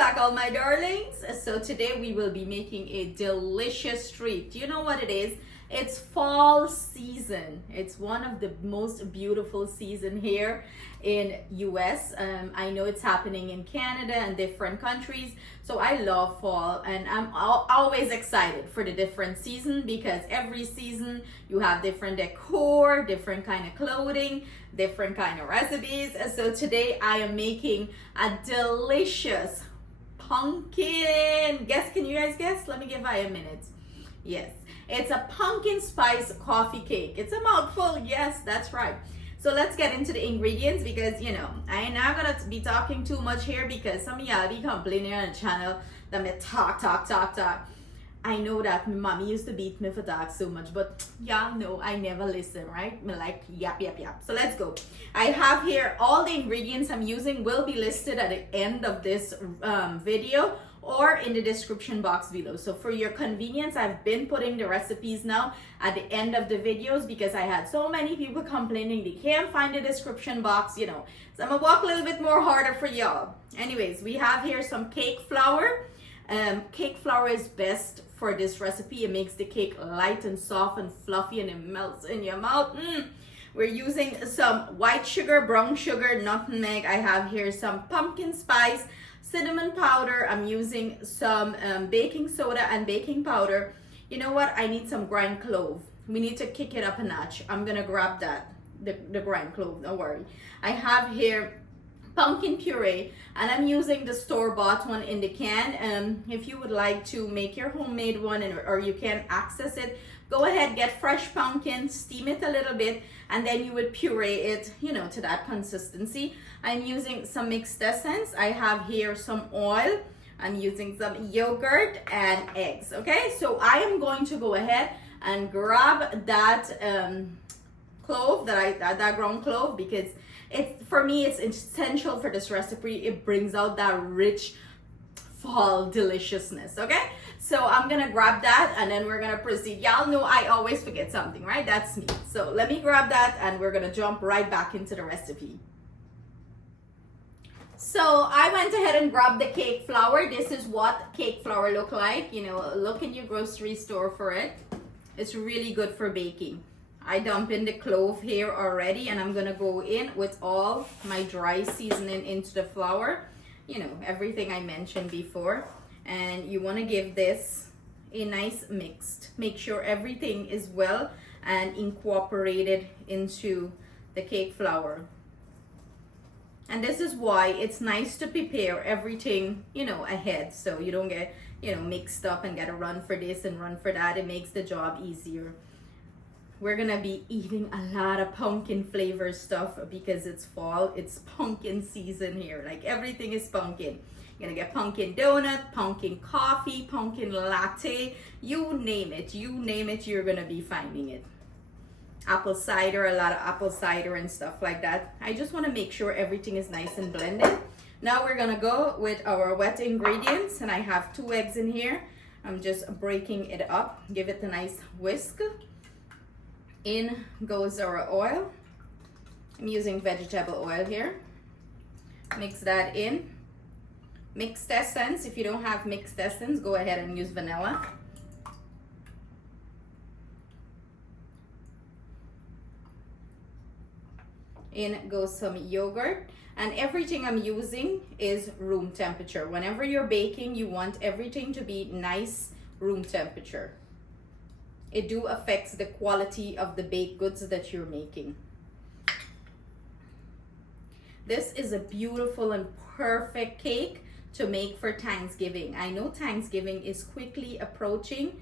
back, all my darlings. So today we will be making a delicious treat. Do you know what it is? It's fall season. It's one of the most beautiful season here in US. I know it's happening in Canada and different countries. So I love fall, and I'm always excited for the different season, because every season you have different decor, different kind of clothing, different kind of recipes. So today I am making a delicious pumpkin. Can you guys guess? Let me give I a minute. Yes, it's a pumpkin spice coffee cake. It's a mouthful. Yes, that's right. So let's get into the ingredients, because you know I ain't not gonna be talking too much here, because some of y'all be complaining on the channel that me talk. I know that my mommy used to beat me for talk so much, but y'all know I never listen, right? Me like yap. So let's go. I have here all the ingredients I'm using will be listed at the end of this video or in the description box below. So for your convenience, I've been putting the recipes now at the end of the videos, because I had so many people complaining they can't find the description box, you know. So I'm gonna work a little bit more harder for y'all. Anyways, we have here some cake flour. Cake flour is best for this recipe. It makes the cake light and soft and fluffy, and it melts in your mouth. We're using some white sugar, brown sugar, nutmeg. I have here some pumpkin spice, cinnamon powder. I'm using some baking soda and baking powder. You know what? I need some ground clove. We need to kick it up a notch. I'm gonna grab that, the ground clove, don't worry. I have here pumpkin puree, and I'm using the store-bought one in the can. If you would like to make your homemade one, or you can access it, go ahead, get fresh pumpkin, steam it a little bit, and then you would puree it, you know, to that consistency. I'm using some mixed essence. I have here some oil. I'm using some yogurt and eggs. Okay, so I am going to go ahead and grab that clove, that ground clove, because for me it's essential for this recipe. It brings out that rich fall deliciousness. Okay, so I'm gonna grab that, and then we're gonna proceed. Y'all know I always forget something, right? That's me. So let me grab that, and we're gonna jump right back into the recipe. So I went ahead and grabbed the cake flour. This is what cake flour look like. You know, look in your grocery store for it. It's really good for baking. I dump in the clove here already, and I'm gonna go in with all my dry seasoning into the flour. You know, everything I mentioned before. And you wanna give this a nice mix. Make sure everything is well and incorporated into the cake flour. And this is why it's nice to prepare everything, you know, ahead, so you don't get, you know, mixed up and gotta run for this and run for that. It makes the job easier. We're gonna be eating a lot of pumpkin flavor stuff because it's fall. It's pumpkin season here. Like everything is pumpkin. You're gonna get pumpkin donut, pumpkin coffee, pumpkin latte, you name it, you're gonna be finding it. Apple cider, a lot of apple cider and stuff like that. I just want to make sure everything is nice and blended. Now we're gonna go with our wet ingredients, and I have 2 eggs in here. I'm just breaking it up. Give it a nice whisk. In goes our oil. I'm using vegetable oil here. Mix that in. Mixed essence. If you don't have mixed essence, go ahead and use vanilla. In goes some yogurt, and everything I'm using is room temperature. Whenever you're baking, you want everything to be nice room temperature. It do affects the quality of the baked goods that you're making. This is a beautiful and perfect cake to make for Thanksgiving. I know Thanksgiving is quickly approaching.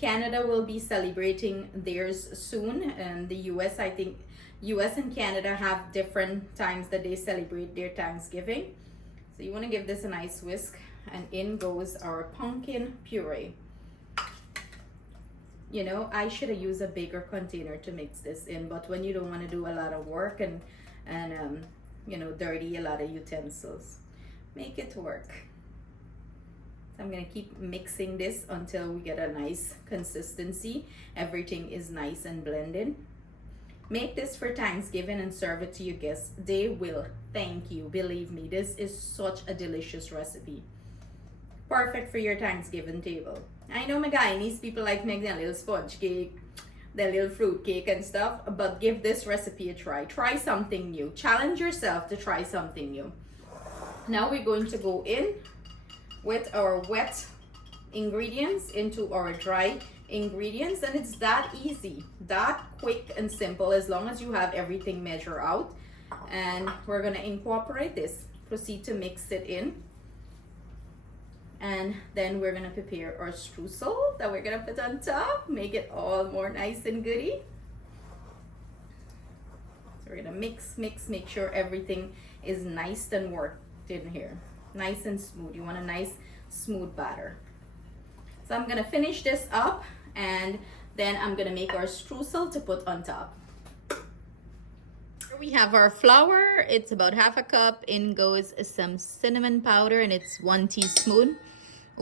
Canada will be celebrating theirs soon, and the US, I think US and Canada have different times that they celebrate their Thanksgiving. So you want to give this a nice whisk, and in goes our pumpkin puree. You know, I should have used a bigger container to mix this in, but when you don't want to do a lot of work and you know, dirty a lot of utensils, make it work. So I'm gonna keep mixing this until we get a nice consistency. Everything is nice and blended. Make this for Thanksgiving and serve it to your guests. They will thank you. Believe me, this is such a delicious recipe. Perfect for your Thanksgiving table. I know my Guyanese people like make their little sponge cake, their little fruit cake and stuff, but give this recipe a try. Try something new. Challenge yourself to try something new. Now we're going to go in with our wet ingredients into our dry ingredients, and it's that easy, that quick and simple, as long as you have everything measured out. And we're going to incorporate this. Proceed to mix it in, and then we're going to prepare our streusel that we're going to put on top, make it all more nice and goody. So we're going to mix, make sure everything is nice and worked in here, nice and smooth. You want a nice smooth batter. So I'm going to finish this up, and then I'm going to make our streusel to put on top. Here we have our flour. It's about half a cup. In goes some cinnamon powder, and it's 1 teaspoon.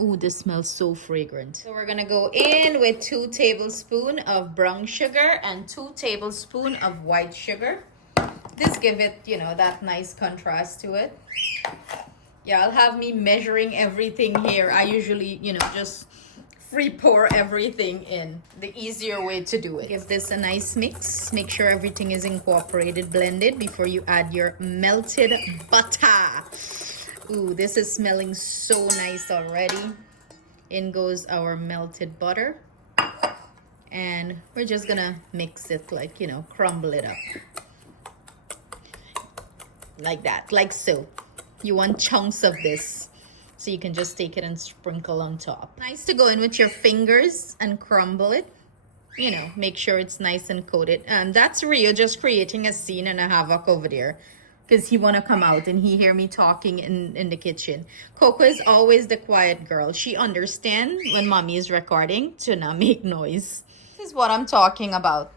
Ooh, this smells so fragrant. So we're gonna go in with 2 tablespoons of brown sugar and 2 tablespoons of white sugar. This give it, you know, that nice contrast to it. Yeah, I'll have me measuring everything here. I usually, you know, just free pour everything in. The easier way to do it. Give this a nice mix. Make sure everything is incorporated, blended before you add your melted butter. Ooh, this is smelling so nice already. In goes our melted butter. And we're just gonna mix it, like, you know, crumble it up. Like that, like so. You want chunks of this, so you can just take it and sprinkle on top. Nice to go in with your fingers and crumble it. You know, make sure it's nice and coated. And that's Rio just creating a scene and a havoc over there, because he want to come out and he hear me talking in the kitchen. Coco is always the quiet girl. She understand when mommy is recording to not make noise. This is what I'm talking about.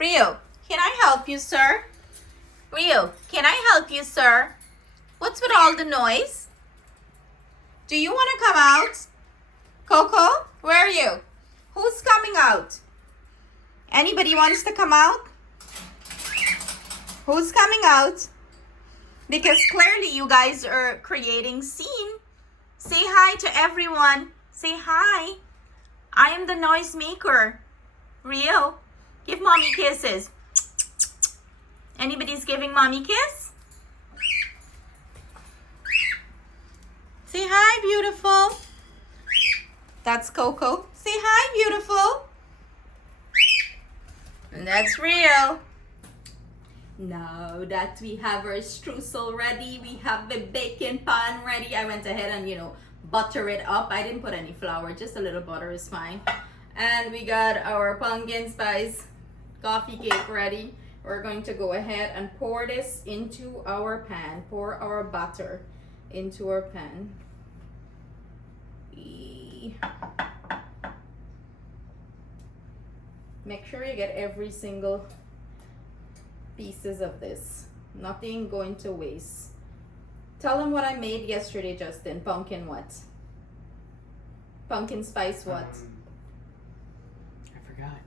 Rio, can I help you, sir? Rio, can I help you, sir? What's with all the noise? Do you want to come out? Coco, where are you? Who's coming out? Anybody wants to come out? Who's coming out? Because clearly you guys are creating scene. Say hi to everyone. Say hi. I am the noise maker. Rio, give mommy kisses. Anybody's giving mommy kiss? Say hi, beautiful. That's Coco. Say hi, beautiful. And that's Rio. Now that we have our streusel ready, we have the baking pan ready. I went ahead and, you know, butter it up. I didn't put any flour, just a little butter is fine. And we got our pumpkin spice coffee cake ready. We're going to go ahead and pour this into our pan. Pour our batter into our pan. Make sure you get every single pieces of this. Nothing going to waste. Tell them what I made yesterday, Justin. Pumpkin what? Pumpkin spice what? I forgot.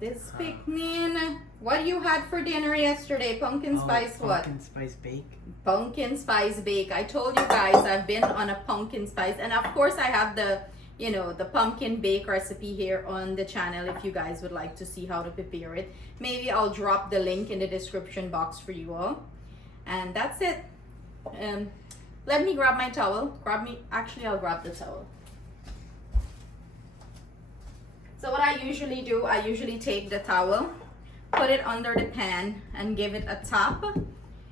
This picnic. What you had for dinner yesterday? Pumpkin spice what? Pumpkin spice bake. Pumpkin spice bake. I told you guys I've been on a pumpkin spice, and of course I have the, you know, the pumpkin bake recipe here on the channel if you guys would like to see how to prepare it. Maybe I'll drop the link in the description box for you all. And that's it. Let me grab my towel. Actually I'll grab the towel. So what I usually do, I usually take the towel, put it under the pan and give it a tap.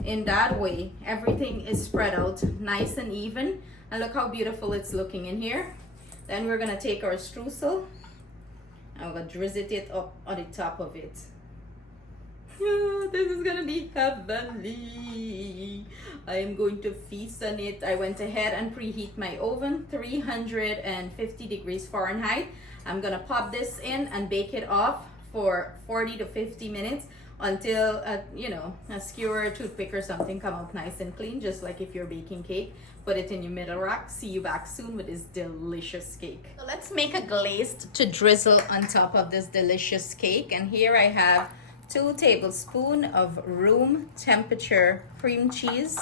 In that way, everything is spread out nice and even. And look how beautiful it's looking in here. Then we're gonna take our streusel and we're gonna drizzle it up on the top of it. This is gonna be heavenly. I am going to feast on it. I went ahead and preheat my oven, 350 degrees Fahrenheit. I'm gonna pop this in and bake it off for 40 to 50 minutes until you know, a skewer, toothpick or something come out nice and clean, just like if you're baking cake. Put it in your middle rack. See you back soon with this delicious cake. So let's make a glaze to drizzle on top of this delicious cake. And here I have 2 tablespoons of room temperature cream cheese.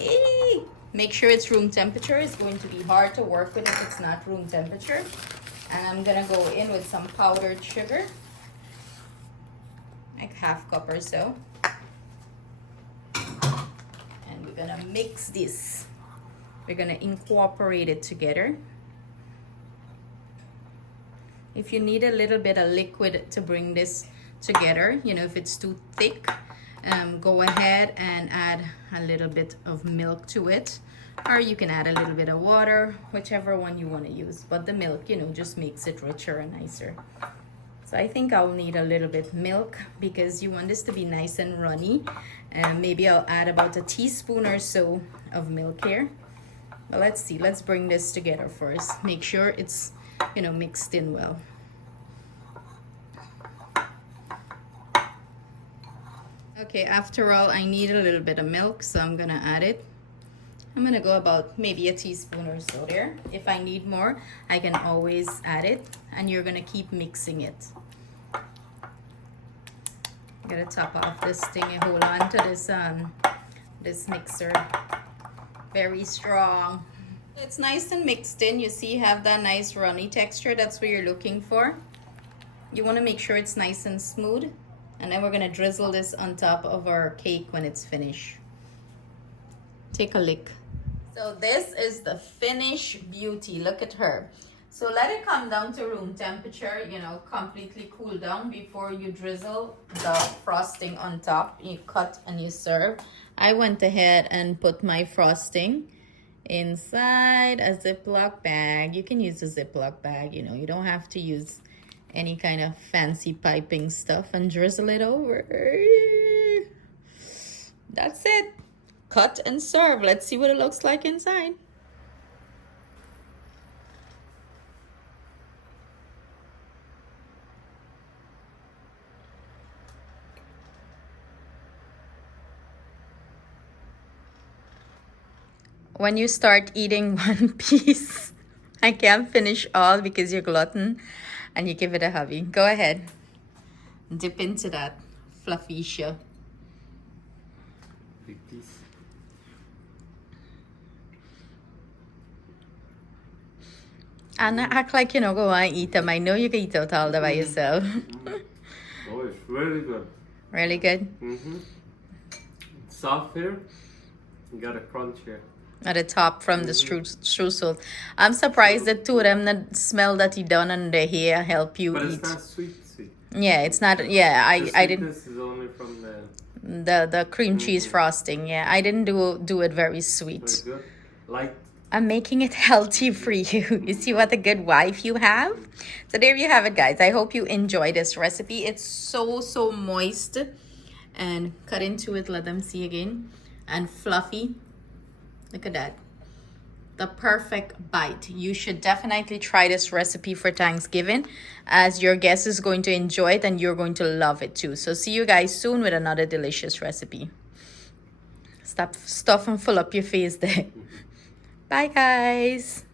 Eee! Make sure it's room temperature. It's going to be hard to work with if it's not room temperature. And I'm gonna go in with some powdered sugar, like 1/2 cup or so. And we're gonna mix this. We're gonna incorporate it together. If you need a little bit of liquid to bring this together, you know, if it's too thick, go ahead and add a little bit of milk to it, or you can add a little bit of water, whichever one you want to use. But the milk, you know, just makes it richer and nicer. So I think I'll need a little bit milk because you want this to be nice and runny. And maybe I'll add about a teaspoon or so of milk here. But let's see, let's bring this together first. Make sure it's, you know, mixed in well. Okay, after all, I need a little bit of milk, so I'm gonna add it. I'm gonna go about maybe a teaspoon or so there. If I need more, I can always add it, and you're gonna keep mixing it. Gotta top off this thing and hold on to this mixer. Very strong. It's nice and mixed in. You see, you have that nice runny texture. That's what you're looking for. You wanna make sure it's nice and smooth. And then we're gonna drizzle this on top of our cake when it's finished. Take a lick. So this is the finished beauty. Look at her. So let it come down to room temperature, you know, completely cool down before you drizzle the frosting on top. You cut and you serve. I went ahead and put my frosting inside a Ziploc bag. You can use a Ziploc bag, you know, you don't have to use any kind of fancy piping stuff, and drizzle it over. That's it. Cut and serve. Let's see what it looks like inside. When you start eating one piece, I can't finish all because you're glutton, and you give it a hubby. Go ahead. Dip into that fluffy. Big piece. And act like you know, go and eat them. I know you can eat out all that by yourself. Oh, it's really good. Really good? It's soft here. You got a crunch here. At the top from the streusel. I'm surprised that two of them that smell that you done on the hair help you but eat. it's not sweet. Yeah, it's not. Yeah, I didn't. This is only from The cream cheese frosting. Yeah, I didn't do it very sweet. Very good. Light. I'm making it healthy for you. You see what a good wife you have? So there you have it, guys. I hope you enjoy this recipe. It's so moist. And cut into it, let them see again. And fluffy. Look at that. The perfect bite. You should definitely try this recipe for Thanksgiving, as your guest is going to enjoy it and you're going to love it too. So see you guys soon with another delicious recipe. Stop stuff and fill up your face there. Bye, guys.